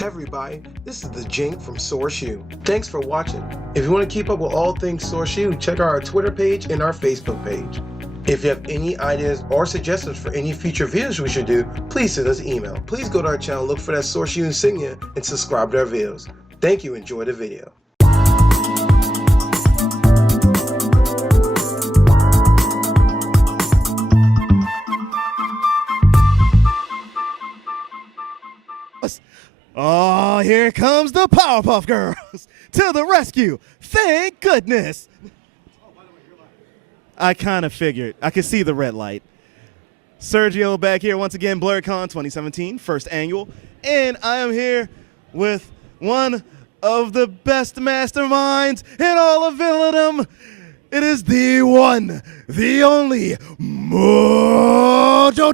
Hey everybody, this is the Jink from Source U. Thanks for watching. If you want to keep up with all things Source U, check out our Twitter page and our Facebook page. If you have any ideas or suggestions for any future videos we should do, please send us an email. Please go to our channel, look for that Source U insignia, and subscribe to our videos. Thank you, enjoy the video. Oh, here comes the Powerpuff Girls to the rescue. Thank goodness. I kind of figured. I could see the red light. Sergio back here once again, BlerDCon 2017, first annual. And I am here with one of the best masterminds in all of villaindom. It is the one, the only, Mojo.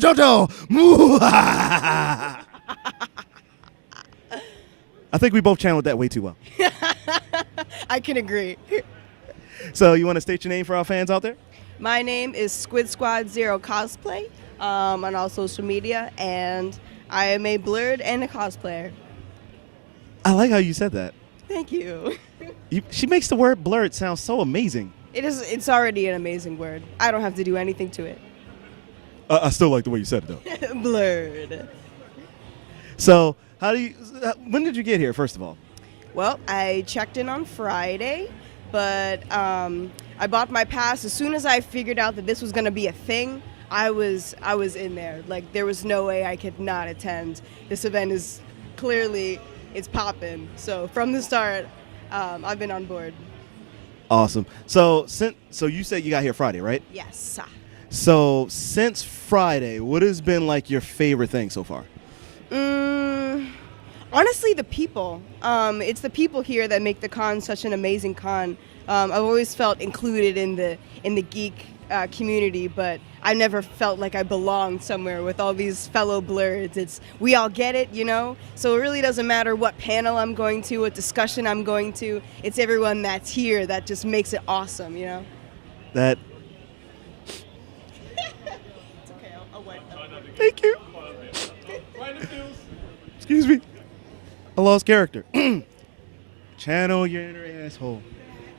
I think we both channeled that way too well. I can agree. So you want to state your name for our fans out there? My name is Squid Squad Zero Cosplay on all social media, and I am a blurred and a cosplayer. I like how you said that. Thank you. She makes the word blurred sound so amazing. It's already an amazing word. I don't have to do anything to it. I still like the way you said it, though. Blurred. So when did you get here, first of all? Well, I checked in on Friday, but I bought my pass as soon as I figured out that this was going to be a thing. I was in there. Like, there was no way I could not attend. This event is clearly, it's popping. So from the start, I've been on board. Awesome. So you said you got here Friday, right? Yes. So since Friday, what has been like your favorite thing so far? Honestly, the people. It's the people here that make the con such an amazing con. I've always felt included in the geek community, but I never felt like I belonged somewhere with all these fellow blurs. We all get it, you know? So it really doesn't matter what panel I'm going to, what discussion I'm going to. It's everyone that's here that just makes it awesome, you know? That. It's okay, I'll wipe that. Thank you. Excuse me. I lost character. Channel your inner asshole.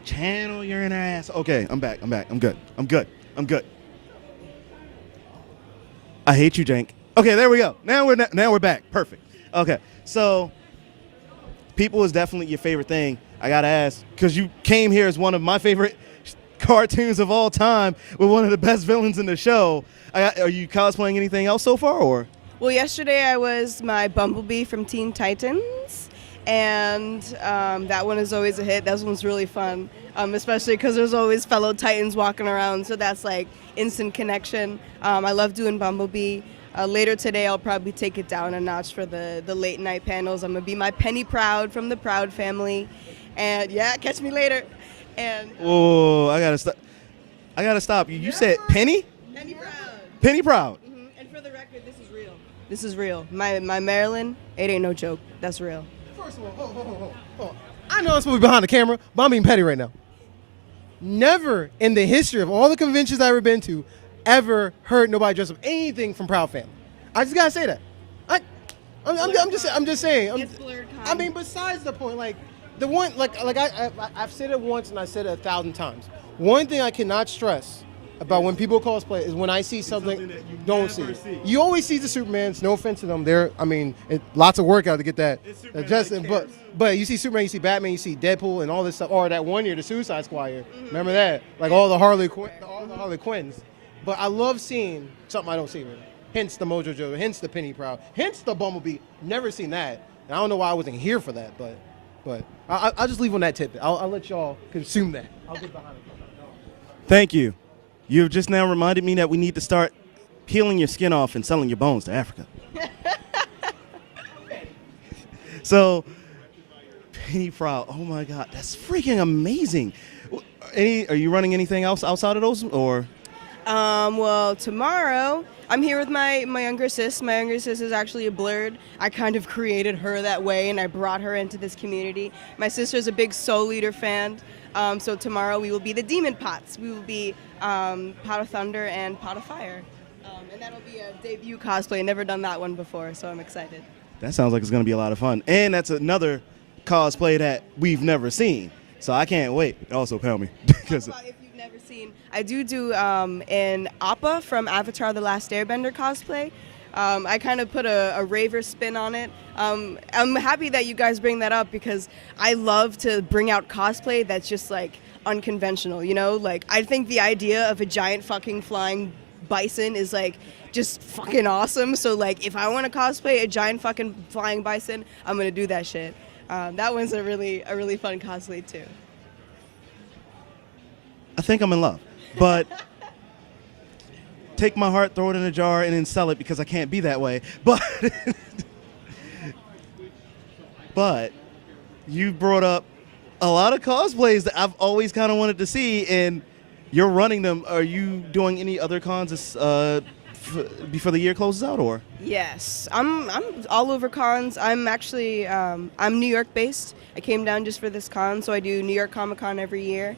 Channel your inner ass. Okay, I'm back. I'm good. I hate you, Jank. Okay, there we go. Now we're back. Perfect. Okay, so people is definitely your favorite thing. I gotta ask, because you came here as one of my favorite cartoons of all time with one of the best villains in the show. Are you cosplaying anything else so far, or? Well, yesterday I was my Bumblebee from Teen Titans, and that one is always a hit. That one's really fun, especially because there's always fellow Titans walking around, so that's like instant connection. I love doing Bumblebee. Later today I'll probably take it down a notch for the late night panels. I'm going to be my Penny Proud from the Proud family, and yeah, catch me later. And oh, I gotta stop you. You said Penny? Penny Proud. Penny Proud. And for the record, this is real. This is real. My Maryland, it ain't no joke. That's real. First of all, hold on. I know I'm supposed to be behind the camera, but I'm being petty right now. Never in the history of all the conventions I've ever been to, ever heard nobody dress up anything from Proud Family. I just gotta say that. I'm just saying. It's BlerDCon. I mean, besides the point, like the one, I've said it once and I said it 1,000 times. One thing I cannot stress about when people cosplay is when I see something that you don't never see. see. You always see the Supermans. No offense to them, lots of work out to get that adjusted. But you see Superman, you see Batman, you see Deadpool, and all this stuff. Or that one year, the Suicide Squad year. Remember that? Like all the Harley Quinns. But I love seeing something I don't see. Really. Hence the Mojo Jojo. Hence the Penny Proud. Hence the Bumblebee. Never seen that. And I don't know why I wasn't here for that. But I'll just leave on that tidbit. I'll let y'all consume that. I'll get behind it. Thank you. You've just now reminded me that we need to start peeling your skin off and selling your bones to Africa. So, Penny Proud, oh my God, that's freaking amazing. Are you running anything else outside of those, or? Well, tomorrow I'm here with my younger sis. My younger sis is actually a blurred. I kind of created her that way, and I brought her into this community. My sister's a big Soul Eater fan. So tomorrow we will be the Demon Pots. We will be Pot of Thunder and Pot of Fire. And that'll be a debut cosplay. Never done that one before, so I'm excited. That sounds like it's going to be a lot of fun. And that's another cosplay that we've never seen. So I can't wait. Also, pay me. Talk about if you've never seen, I do an Appa from Avatar: The Last Airbender cosplay. I kind of put a raver spin on it. I'm happy that you guys bring that up because I love to bring out cosplay that's just like unconventional, you know? Like, I think the idea of a giant fucking flying bison is like just fucking awesome. So like, if I want to cosplay a giant fucking flying bison, I'm gonna do that shit. That one's a really fun cosplay too. I think I'm in love. But take my heart, throw it in a jar, and then sell it because I can't be that way. But you brought up a lot of cosplays that I've always kind of wanted to see, and you're running them. Are you doing any other cons before the year closes out, or? Yes, I'm all over cons. I'm actually I'm New York based. I came down just for this con, so I do New York Comic Con every year.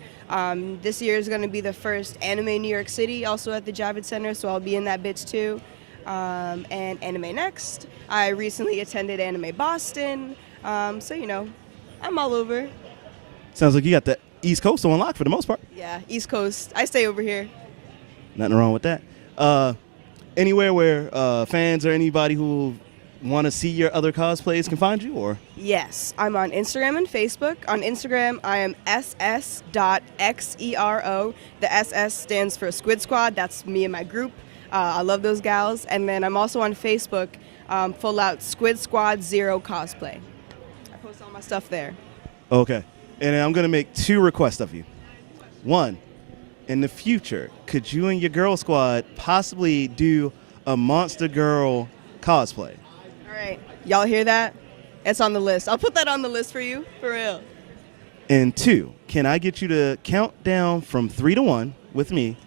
This year is going to be the first Anime New York City, also at the Javits Center, so I'll be in that bitch too. And Anime Next. I recently attended Anime Boston, so you know, I'm all over. Sounds like you got the East Coast on lock for the most part. Yeah, East Coast. I stay over here. Nothing wrong with that. Anywhere where fans or anybody who want to see your other cosplays can find you, or? Yes, I'm on Instagram and Facebook. On Instagram, I am ss.xero. The SS stands for Squid Squad. That's me and my group. I love those gals. And then I'm also on Facebook, full out Squid Squad 0 cosplay. I post all my stuff there. Okay. And I'm going to make 2 requests of you. One, in the future, could you and your girl squad possibly do a Monster Girl cosplay? All right. Y'all hear that? It's on the list. I'll put that on the list for you, for real. And 2, can I get you to count down from 3 to 1 with me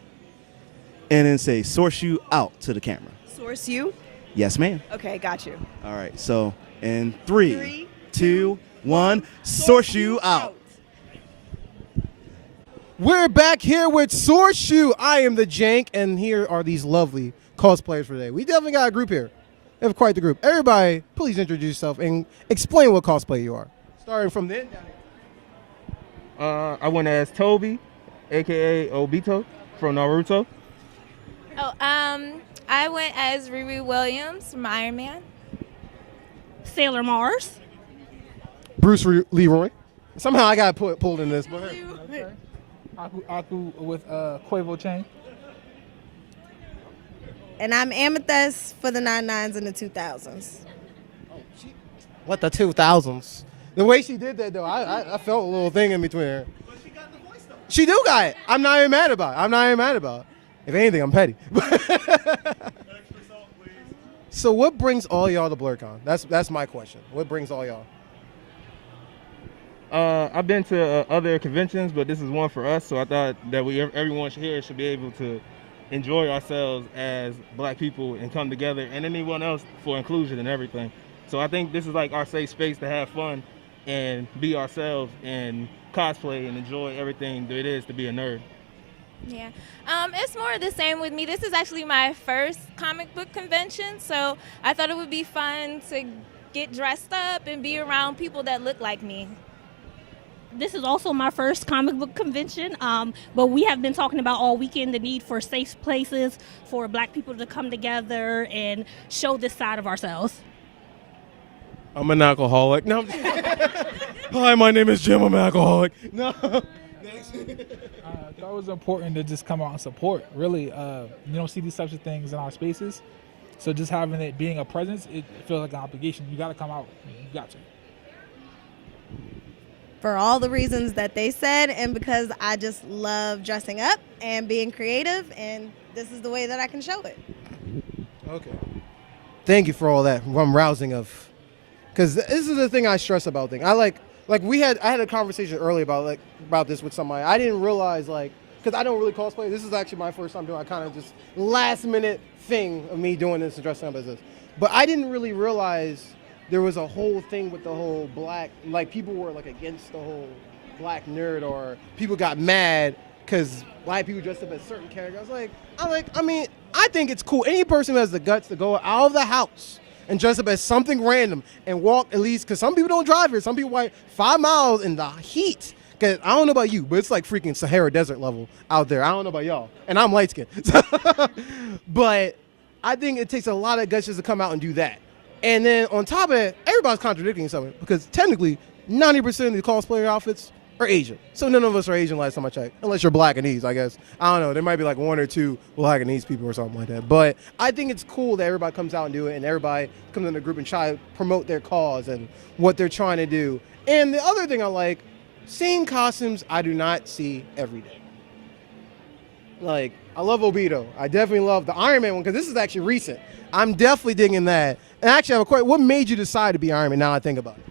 and then say, source you out to the camera? Source you? Yes, ma'am. Okay, got you. All right. So, in 3, 2, 1, source you out. We're back here with Sorshoe. I am the Jank, and here are these lovely cosplayers for today. We definitely got a group here. We have quite the group. Everybody, please introduce yourself and explain what cosplay you are. Starting from then down here. I went as Toby, aka Obito from Naruto. Oh, I went as Riri Williams from Iron Man. Sailor Mars. Bruce Leroy. Somehow I got pulled in this. But Aku with Quavo Chain. And I'm Amethyst for the 99s and the 2000s. what the 2000s? The way she did that, though, I felt a little thing in between her. But she got the voice, though. She do got it. I'm not even mad about it. If anything, I'm petty. So what brings all y'all to BlerDCon? That's my question. What brings all y'all? I've been to other conventions, but this is one for us, so I thought that everyone here should be able to enjoy ourselves as black people and come together, and anyone else for inclusion and everything. So I think this is like our safe space to have fun and be ourselves and cosplay and enjoy everything that it is to be a nerd. Yeah, it's more of the same with me. This is actually my first comic book convention, so I thought it would be fun to get dressed up and be around people that look like me. This is also my first comic book convention, but we have been talking about all weekend the need for safe places for black people to come together and show this side of ourselves. I'm an alcoholic. No. Hi, my name is Jim. I'm an alcoholic. No. I thought it was important to just come out and support. Really, you don't see these types of things in our spaces, so just having it being a presence, it feels like an obligation. You got to come out. You got to. For all the reasons that they said, and because I just love dressing up and being creative, and this is the way that I can show it. Okay. Thank you for all that. I'm rousing of, because this is the thing I stress about things. I had a conversation earlier about this with somebody. I didn't realize because I don't really cosplay. This is actually my first time doing. I kind of just last minute thing of me doing this and dressing up as this. But I didn't really realize there was a whole thing with the whole black, people were against the whole black nerd, or people got mad because black people dressed up as certain characters. I think it's cool. Any person who has the guts to go out of the house and dress up as something random and walk at least, because some people don't drive here. Some people walk 5 miles in the heat. Because I don't know about you, but it's like freaking Sahara Desert level out there. I don't know about y'all. And I'm light skinned. But I think it takes a lot of guts just to come out and do that. And then on top of it, everybody's contradicting something because technically 90% of the cosplayer outfits are Asian. So none of us are Asian last time I checked, unless you're Blackanese, I guess. I don't know. There might be like 1 or 2 Blackanese people or something like that. But I think it's cool that everybody comes out and do it, and everybody comes in the group and try to promote their cause and what they're trying to do. And the other thing I like, seeing costumes I do not see every day. Like, I love Obito. I definitely love the Iron Man one because this is actually recent. I'm definitely digging that. And actually, I have a question. What made you decide to be Iron Man now I think about it?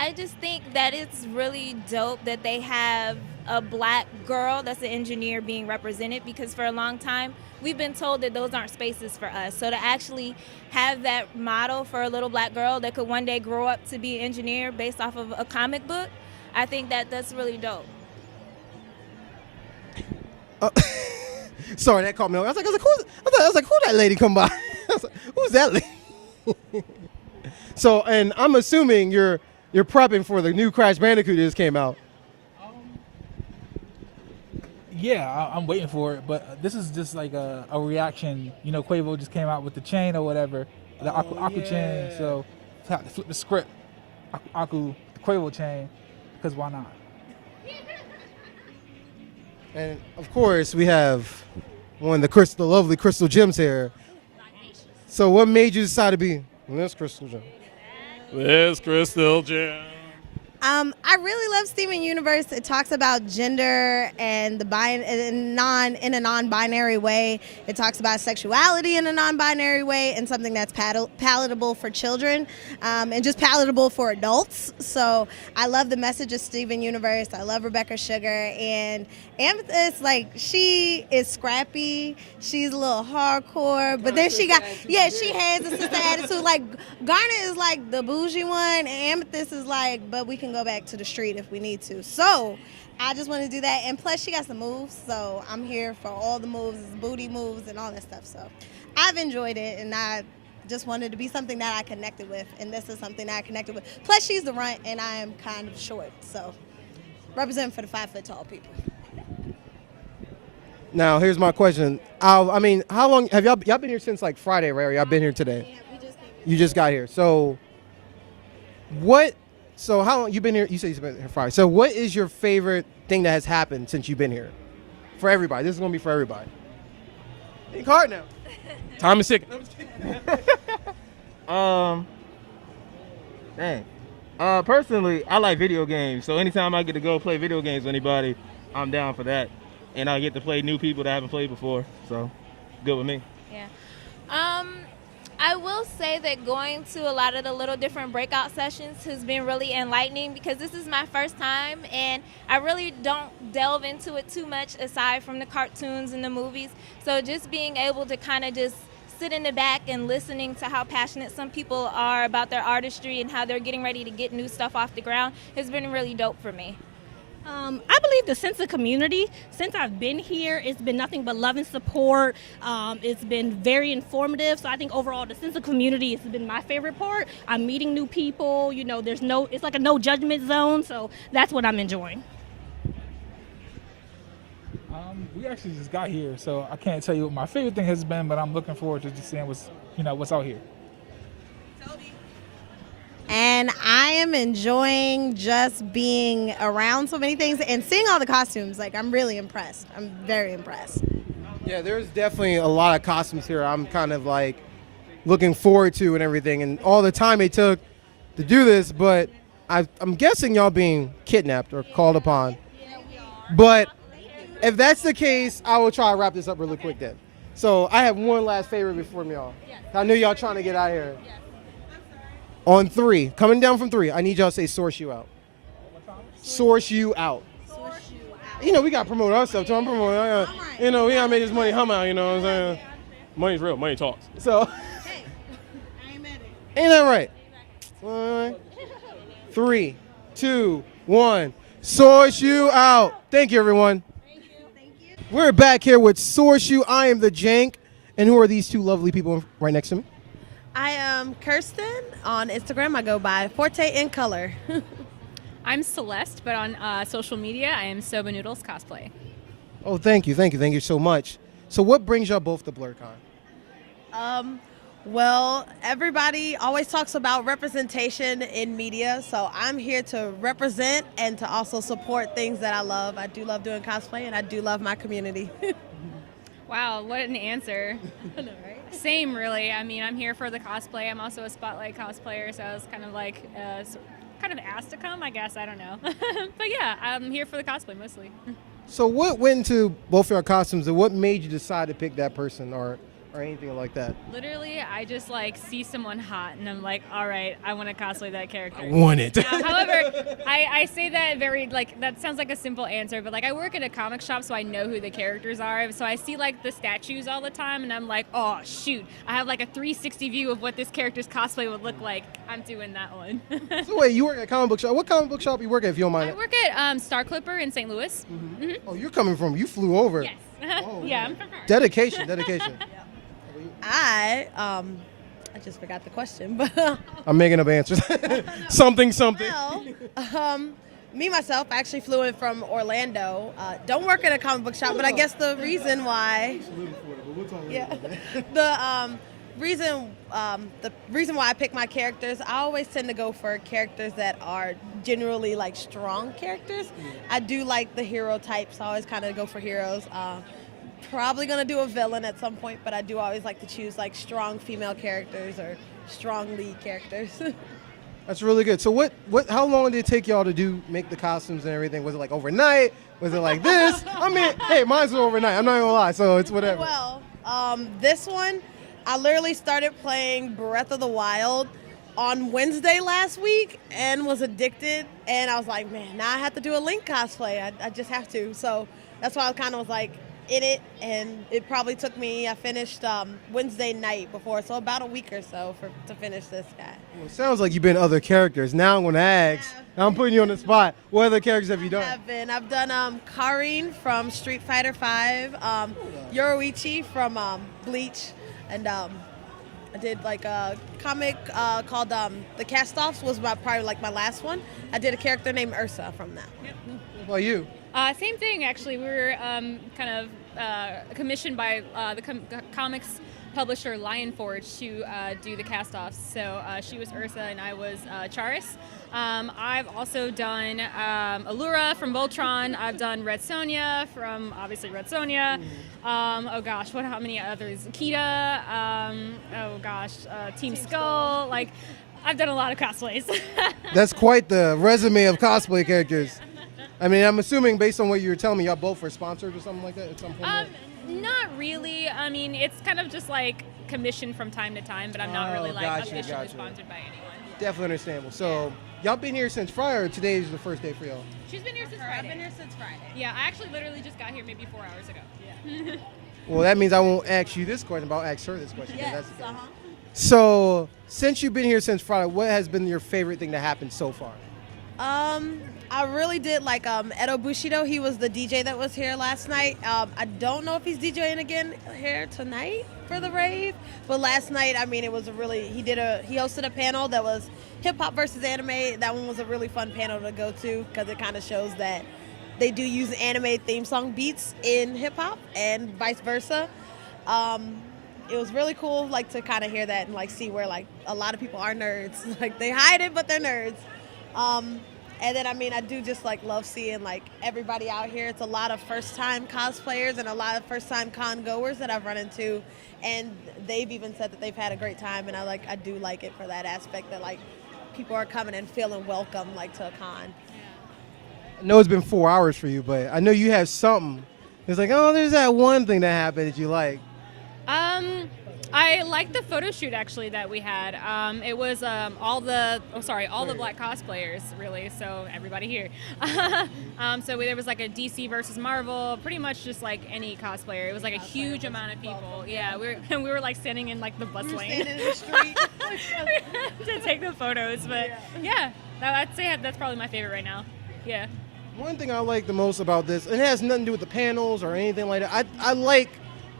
I just think that it's really dope that they have a black girl that's an engineer being represented, because for a long time we've been told that those aren't spaces for us. So to actually have that model for a little black girl that could one day grow up to be an engineer based off of a comic book, I think that that's really dope. Sorry, that caught me. I was like, who that lady come by? I was like, who's that lady? So, and I'm assuming you're prepping for the new Crash Bandicoot that just came out. Yeah, I'm waiting for it, but this is just like a reaction. You know, Quavo just came out with the chain or whatever, the Aku chain. So I have to flip the script, Aku, the Quavo chain, because why not? And of course, we have one of the lovely crystal gems here. So, what made you decide to be this crystal gem? This crystal gem. I really love Steven Universe. It talks about gender and in a non-binary way. It talks about sexuality in a non-binary way and something that's palatable for children and just palatable for adults. So I love the message of Steven Universe. I love Rebecca Sugar, and Amethyst, like, she is scrappy. She's a little hardcore, but then she has a sister attitude. Like, Garnet is like the bougie one, and Amethyst is like, but we can go back to the street if we need to. So I just want to do that, and plus she got some moves, so I'm here for all the moves, booty moves and all that stuff. So I've enjoyed it, and I just wanted to be something that I connected with, and this is something that I connected with. Plus she's the runt, and I am kind of short, so representing for the 5 foot tall people. Now, here's my question. I mean, how long have y'all been here since like Friday, right? Or y'all been here today? Yeah, we just came. You just got here. So how long you been here? You said you've been here Friday. So what is your favorite thing that has happened since you've been here? For everybody. This is going to be for everybody. Think hard now. Time is ticking. Personally, I like video games. So anytime I get to go play video games with anybody, I'm down for that. And I get to play new people that I haven't played before. So, good with me. Yeah. I will say that going to a lot of the little different breakout sessions has been really enlightening, because this is my first time and I really don't delve into it too much aside from the cartoons and the movies. So just being able to kind of just sit in the back and listening to how passionate some people are about their artistry and how they're getting ready to get new stuff off the ground has been really dope for me. I believe the sense of community, since I've been here, it's been nothing but love and support. It's been very informative. So I think overall the sense of community has been my favorite part. I'm meeting new people, you know, it's like a no judgment zone. So that's what I'm enjoying. We actually just got here, so I can't tell you what my favorite thing has been, but I'm looking forward to just seeing what's out here. And I am enjoying just being around so many things and seeing all the costumes. Like, I'm really impressed. I'm very impressed. Yeah, there's definitely a lot of costumes here I'm kind of like looking forward to and everything, and all the time it took to do this, but I'm guessing y'all being kidnapped or called upon. But if that's the case, I will try to wrap this up really quick then. So I have one last favor before y'all. I know y'all trying to get out of here. On 3, coming down from 3, I need y'all to say source you out. Source you out. You know, we got to promote ourselves too. I'm promoting. You know, we got to make this money hum out, you know what I'm saying? Money's real. Money talks. So, ain't that right? All right. 3, 2, 1. Source you out. Thank you, everyone. Thank you. We're back here with Source You. I am the Jank. And who are these two lovely people right next to me? I I'm Kirsten. On Instagram, I go by Forte in Color. I'm Celeste, but on social media, I am Soba Noodles Cosplay. Oh, thank you so much. So what brings y'all both to BlerDCon? Well, everybody always talks about representation in media, so I'm here to represent and to also support things that I love. I do love doing cosplay, and I do love my community. Wow, what an answer. Same, really. I mean, I'm here for the cosplay. I'm also a Spotlight cosplayer, so I was kind of like, kind of asked to come, I guess. I don't know. But yeah, I'm here for the cosplay mostly. So what went into both your costumes, and what made you decide to pick that person or anything like that? Literally, I just like see someone hot and I'm like, all right, I want to cosplay that character. I want it. However, I say that very, like, that sounds like a simple answer, but like I work at a comic shop, so I know who the characters are. So I see like the statues all the time and I'm like, oh shoot, I have like a 360 view of what this character's cosplay would look like. I'm doing that one. So wait, you work at a comic book shop. What comic book shop you work at, if you don't mind? I work at Star Clipper in St. Louis. Mm-hmm. Oh, you flew over. Yes. Oh, yeah, I'm from her. Dedication. I just forgot the question, but I'm making up answers. something. well, me myself I actually flew in from Orlando. Don't work at a comic book shop, but I guess the reason why, the reason why I pick my characters, I always tend to go for characters that are generally like strong characters. I do like the hero types. I always kind of go for heroes. Probably gonna do a villain at some point, but I do always like to choose like strong female characters or strong lead characters. That's really good. So how long did it take y'all to make the costumes and everything? Was it like overnight? Was it like this? I mean, hey, mine's overnight. I'm not gonna lie, so it's whatever. Well, this one, I literally started playing Breath of the Wild on Wednesday last week and was addicted, and I was like, man, now I have to do a Link cosplay. I just have to. So that's why I kind of was like in it, and it probably took me, I finished Wednesday night before, so about a week or so to finish this guy. Well, it sounds like you've been other characters. Now I'm gonna ask, now I'm putting you on the spot, what other characters have you done? I've done Karine from Street Fighter V, Yoruichi from Bleach, and I did like a comic called The Cast-Offs was probably like my last one. I did a character named Ursa from that. Yep. What about you? Same thing, actually. We were kind of commissioned by the comics publisher Lion Forge to do the cast-offs. So she was Ursa and I was Charis. I've also done Allura from Voltron. I've done Red Sonja from, obviously, Red Sonja. Oh gosh, how many others? Kita, Team Skull. Like, I've done a lot of cosplays. That's quite the resume of cosplay characters. I mean, I'm assuming based on what you were telling me, y'all both were sponsored or something like that at some point? Not really. I mean, it's kind of just like commissioned from time to time, but I'm not really like officially sponsored by anyone. Definitely understandable. So, y'all been here since Friday, or today is the first day for y'all? She's been here since Friday. I've been here since Friday. Yeah, I actually literally just got here maybe 4 hours ago. Yeah. Well, that means I won't ask you this question, but I'll ask her this question. Yes, That's the case. So, since you've been here since Friday, what has been your favorite thing that happened so far? I really did like Edo Bushido. He was the DJ that was here last night. I don't know if he's DJing again here tonight for the rave, but last night, I mean, it was he hosted a panel that was hip hop versus anime. That one was a really fun panel to go to because it kind of shows that they do use anime theme song beats in hip hop and vice versa. It was really cool, like, to kind of hear that and like see where like a lot of people are nerds. Like, they hide it, but they're nerds. And then, I mean, I do just like love seeing like everybody out here. It's a lot of first-time cosplayers and a lot of first-time con goers that I've run into, and they've even said that they've had a great time. And I do like it for that aspect that like people are coming and feeling welcome like to a con. I know it's been 4 hours for you, but I know you have something. It's like, oh, there's that one thing that happened that you like. I liked the photo shoot actually that we had. It was all the Black cosplayers, really, so everybody here. So there was like a DC versus Marvel, pretty much just like any cosplayer. It was like a huge amount of people. Yeah, we were like standing in like the bus lane Standing in the street to take the photos. But yeah, I'd say that's probably my favorite right now. Yeah. One thing I like the most about this, and it has nothing to do with the panels or anything like that. I like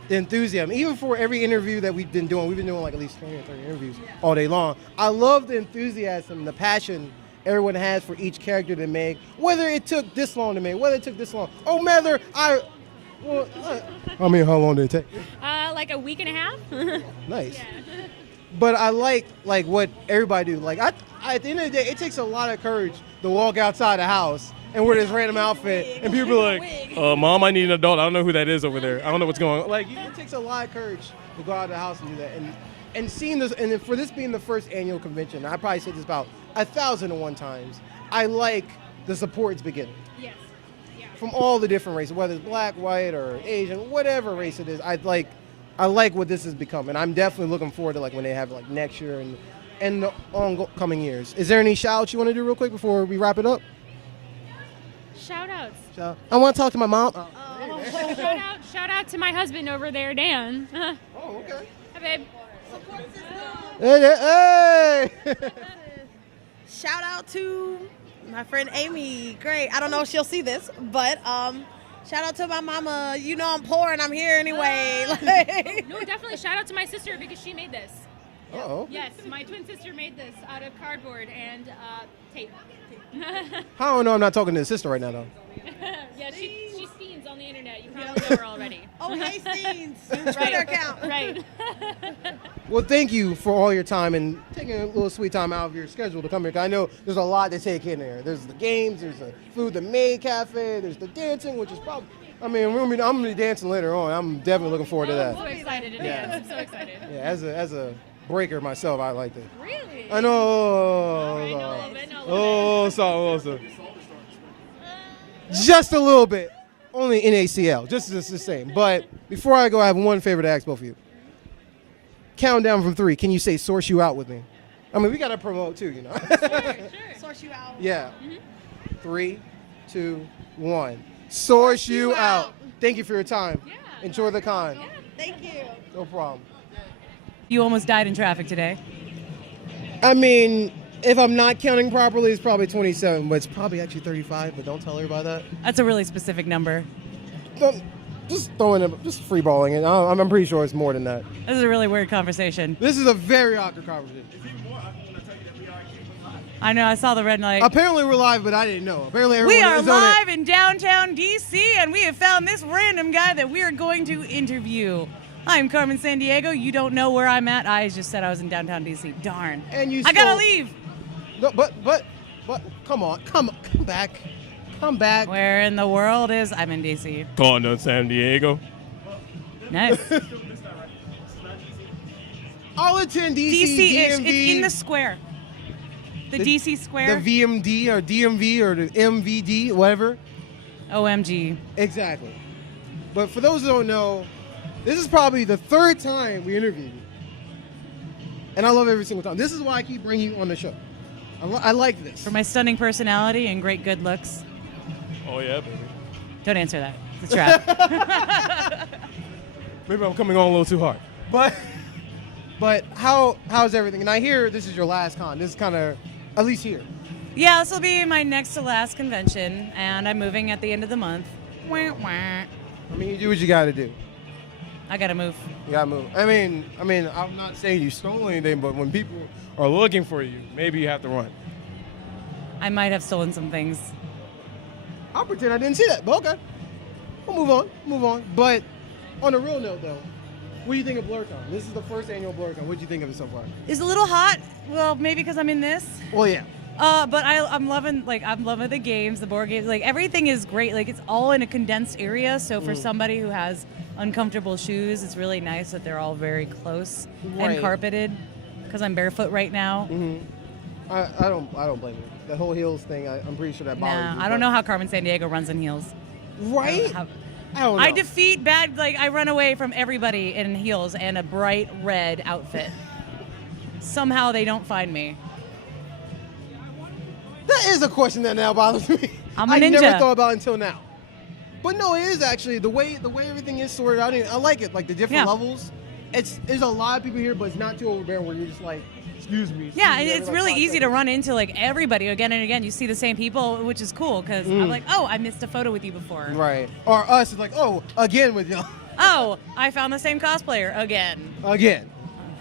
the enthusiasm. Even for every interview that we've been doing like at least 20 or 30 interviews all day long. I love the enthusiasm, the passion everyone has for each character to make, whether it took this long to make, whether it took this long. Oh, Mather, how long did it take? Like a week and a half. Nice. Yeah. But I like what everybody do. Like, at the end of the day, it takes a lot of courage to walk outside the house and wear this random outfit, and people are like, Mom, I need an adult. I don't know who that is over there. I don't know what's going on. like, it takes a lot of courage to go out of the house and do that. And seeing this, and for this being the first annual convention, I probably said this about 1,001 times, I like the support it's beginning. Yes. Yeah. From all the different races, whether it's black, white, or Asian, whatever race it is, I like what this has become, and I'm definitely looking forward to like when they have like next year and the oncoming years. Is there any shout-outs you want to do real quick before we wrap it up? Shout outs. I want to talk to my mom. Shout out to my husband over there, Dan. Oh, okay. Hi, babe. Hey! Shout out to my friend Amy. Great. I don't know if she'll see this, but shout out to my mama. You know I'm poor and I'm here anyway. No, definitely shout out to my sister because she made this. Uh-oh. Yes, my twin sister made this out of cardboard and tape. How do I know I'm not talking to his sister right now, though? Yeah, she fiends on the internet. You probably know her already. Oh, Hastings. Twitter account. Right. Well, thank you for all your time and taking a little sweet time out of your schedule to come here. 'Cause I know there's a lot to take in there. There's the games, there's the food, the maid cafe, there's the dancing, which is probably, I'm going to be dancing later on. I'm definitely looking forward to that. I'm so excited to dance. I'm so excited. Yeah, as a breaker myself, I like it. Really? I know. I know a bit. Sorry. Just a little bit. Only in ACL, just the same. But before I go, I have one favor to ask both of you. Countdown from 3. Can you say "source you out" with me? I mean, we got to promote too, you know. Sure. Source you out. Yeah. 3, 2, 1. Source you out. Thank you for your time. Yeah. Enjoy the con. Yeah. Thank you. No problem. You almost died in traffic today. I mean, if I'm not counting properly, it's probably 27, but it's probably actually 35, but don't tell everybody that. That's a really specific number. Just free balling it. I'm pretty sure it's more than that. This is a really weird conversation. This is a very awkward conversation. I know, I saw the red light. Apparently we're live, but I didn't know. Apparently everyone We are is on live in downtown DC, and we have found this random guy that we are going to interview. I'm Carmen Sandiego. You don't know where I'm at. I just said I was in downtown DC. Darn. And you I gotta leave. No, but come on, come back. Come back. Where in the world is I'm in DC? Going to San Diego. Nice. I'll attend DC. DC-ish. DMV, It's in the square. The DC square. The VMD or DMV or the MVD, whatever. OMG. Exactly. But for those who don't know, this is probably the 3rd time we interviewed you. And I love every single time. This is why I keep bringing you on the show. I like this. For my stunning personality and great good looks. Oh, yeah, baby. Don't answer that. It's a trap. Maybe I'm coming on a little too hard. But how's everything? And I hear this is your last con. This is kind of, at least here. Yeah, this will be my next to last convention, and I'm moving at the end of the month. Wah, wah. I mean, you do what you got to do. I gotta move. You got to move. I mean, I'm not saying you stole anything, but when people are looking for you, maybe you have to run. I might have stolen some things. I'll pretend I didn't see that, but okay. We'll move on. But on a real note, though, what do you think of BlerDCon? This is the first annual BlerDCon. What do you think of it so far? It's a little hot. Well, maybe because I'm in this. Well, yeah. But I'm loving the games, the board games. Like everything is great. Like it's all in a condensed area. So for somebody who has uncomfortable shoes, it's really nice that they're all very close and carpeted. Because I'm barefoot right now. Mm-hmm. I don't blame you. The whole heels thing, I'm pretty sure that bothers you. I don't know how Carmen Sandiego runs in heels. Right? I don't know. I defeat I run away from everybody in heels and a bright red outfit. Somehow they don't find me. That is a question that now bothers me. I'm a ninja. I never thought about it until now. But no, it is actually the way everything is sorted out. I like it, like the different levels. There's a lot of people here, but it's not too overbearing where you're just like, excuse me. Yeah, it's really easy to run into like everybody again and again. You see the same people, which is cool because I'm like, oh, I missed a photo with you before. Right. Or us, it's like, oh, again with y'all. Oh, I found the same cosplayer again. Again.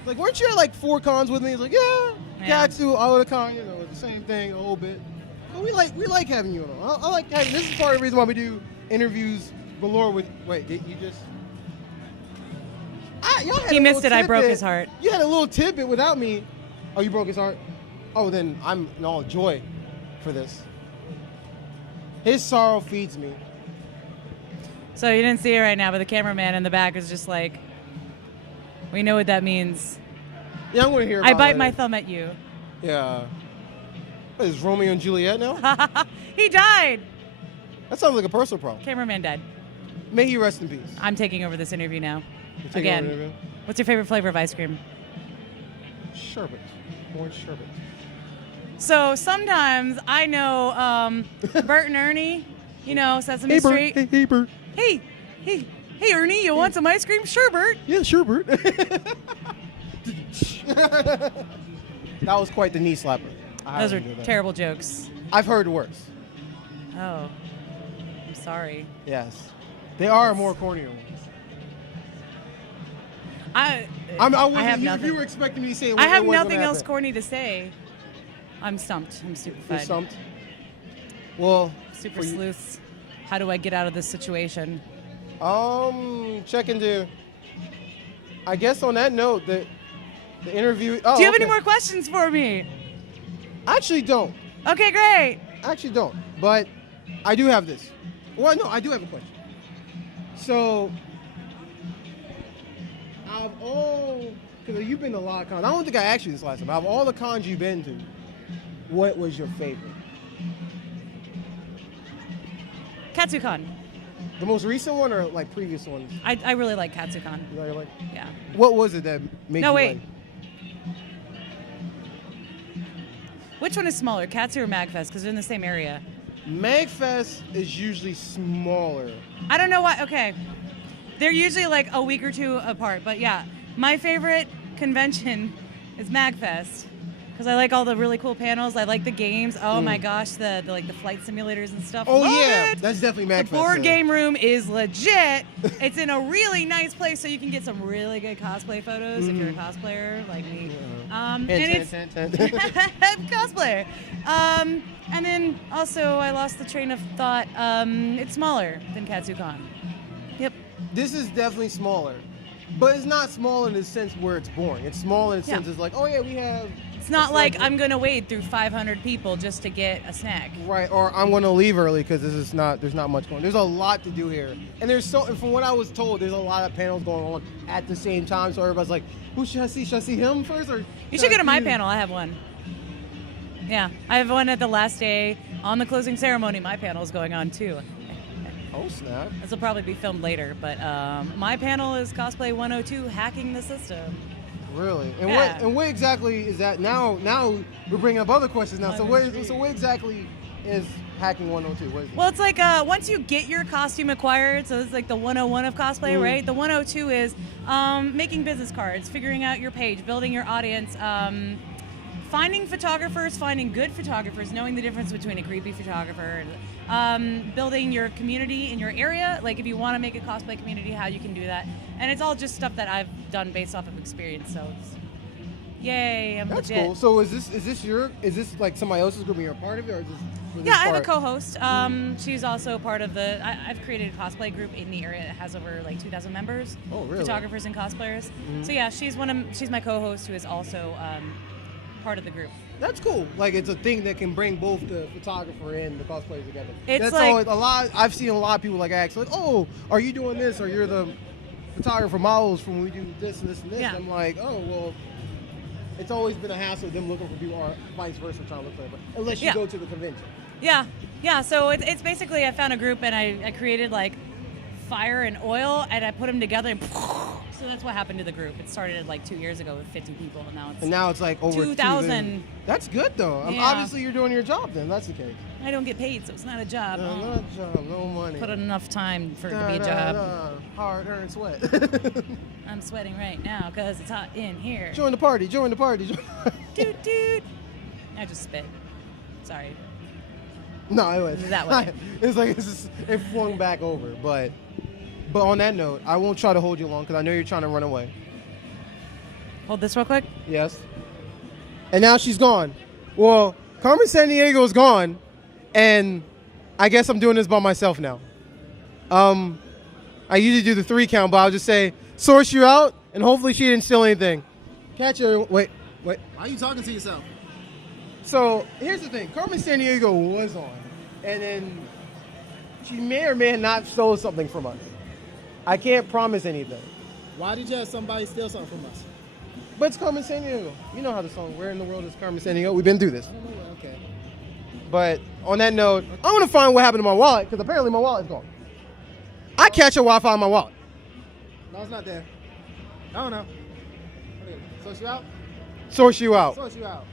Like, weren't you at like 4 cons with me? He's like, yeah. Yeah. Katsu, Con, you know, the same thing a little bit. But we like having you on. I like having, this is part of the reason why we do interviews galore with, wait, did you just? Y'all had He a missed little it. I broke tidbit. his heart. You had a little tidbit without me. Oh, you broke his heart? Oh, then I'm in all joy for this. His sorrow feeds me. So you didn't see it right now, but the cameraman in the back is just like, we know what that means. Yeah, I'm going to hear about I it bite later. my thumb at you. Yeah. What, is Romeo and Juliet now? He died. That sounds like a personal problem. Cameraman died. May he rest in peace. I'm taking over this interview now. You're taking Again. over the interview? What's your favorite flavor of ice cream? Sherbet. Orange sherbet. So sometimes I know Bert and Ernie, you know, Sesame Hey, Bert. Street. Hey, Bert. Hey, Ernie, you want some ice cream? Sure, Bert. Yeah, sure, Bert. That was quite the knee slapper. Those are terrible jokes. I've heard worse. Oh, I'm sorry. Yes. They are more cornier ones. I have have if nothing. you were expecting me to say it, I have it wasn't nothing gonna else happen. corny to say. I'm stumped. I'm stupefied. You're stumped? Well, Super for you- sleuths. How do I get out of this situation? Check into. I guess on that note, the interview. Oh, Do you have any okay. more questions for me? I actually don't. Okay, great. I actually don't. But I do have this. Well, no, I do have a question. So, out of all, because you've been to a lot of cons. I don't think I asked you this last time. Out of all the cons you've been to, what was your favorite? KatsuCon. The most recent one or like previous ones? I really like KatsuCon. You know, like, Yeah. what was it that made No, you wait. like? Which one is smaller, Katsu or MagFest? Because they're in the same area. MagFest is usually smaller. I don't know why. Okay. They're usually like a week or two apart. But yeah, my favorite convention is MagFest. Because I like all the really cool panels. I like the games. Oh my gosh, the like the flight simulators and stuff. Oh Love yeah, it. that's definitely MagFest. The board yeah. game room is legit. It's in a really nice place, so you can get some really good cosplay photos if you're a cosplayer like me. And it's cosplayer. And then also I lost the train of thought. It's smaller than KatsuCon. Yep. This is definitely smaller, but it's not small in the sense where it's boring. It's small in the sense it's like, oh yeah, we have. It's not like I'm gonna wade through 500 people just to get a snack. Right, or I'm going to leave early because there's not much going on. There's a lot to do here. And and from what I was told, there's a lot of panels going on at the same time. So everybody's like, who should I see? Should I see him first? Or You should go to my panel. I have one. Yeah, I have one at the last day on the closing ceremony. My panel is going on too. Oh, snap. This will probably be filmed later, but my panel is Cosplay 102, Hacking the System. Really? And Yeah. what exactly is that? Now we're bringing up other questions now. So what exactly is Hacking 102? What is it? Well, it's like once you get your costume acquired, so it's like the 101 of cosplay, right? The 102 is making business cards, figuring out your page, building your audience, finding photographers, finding good photographers, knowing the difference between a creepy photographer, building your community in your area. Like if you want to make a cosplay community, how you can do that. And it's all just stuff that I've done based off of experience. So, yay, I'm That's legit. cool. So is this like somebody else's group and you're a part of it, or is this? Yeah, I have a co-host. She's also part of the. I've created a cosplay group in the area that has over like 2,000 members. Oh, really? Photographers and cosplayers. So yeah, she's my co-host who is also part of the group. That's cool. Like it's a thing that can bring both the photographer and the cosplayer together. It's That's like- always a lot. I've seen a lot of people like ask, like, "Oh, are you doing this? Or you're the photographer models from when we do this and this and this?" Yeah. I'm like, "Oh, well." It's always been a hassle them looking for people, or vice versa, trying to look for it. Unless you Yeah. go to the convention. Yeah. So it's basically I found a group and I created like fire and oil and I put them together and so that's what happened to the group. It started like 2 years ago with 50 people and now it's like over 2,000. That's good though. Yeah. Obviously you're doing your job then. That's the case. I don't get paid, so it's not a job. No, not a job, no money. Put in enough time for it to be a job. Hard-earned sweat. I'm sweating right now because it's hot in here. Join the party. Join the party. Doot. I just spit. Sorry. No, it was That way. It's like it flung back over, but But on that note, I won't try to hold you long because I know you're trying to run away. Hold this real quick. Yes. And now she's gone. Well, Carmen Sandiego is gone, and I guess I'm doing this by myself now. I usually do the 3 count, but I'll just say, source you out, and hopefully she didn't steal anything. Catch her. Wait. Why are you talking to yourself? So here's the thing. Carmen Sandiego was on, and then she may or may not stole something from us. I can't promise anything. Why did you have somebody steal something from us? But it's Carmen Sandiego. You know how the song, Where in the World is Carmen Sandiego? We've been through this. I don't know. Okay. But on that note, I want to find what happened to my wallet, because apparently my wallet's gone. I catch her while I find my wallet. No, it's not there. I don't know. Okay. Source you out? Source you out. Source you out.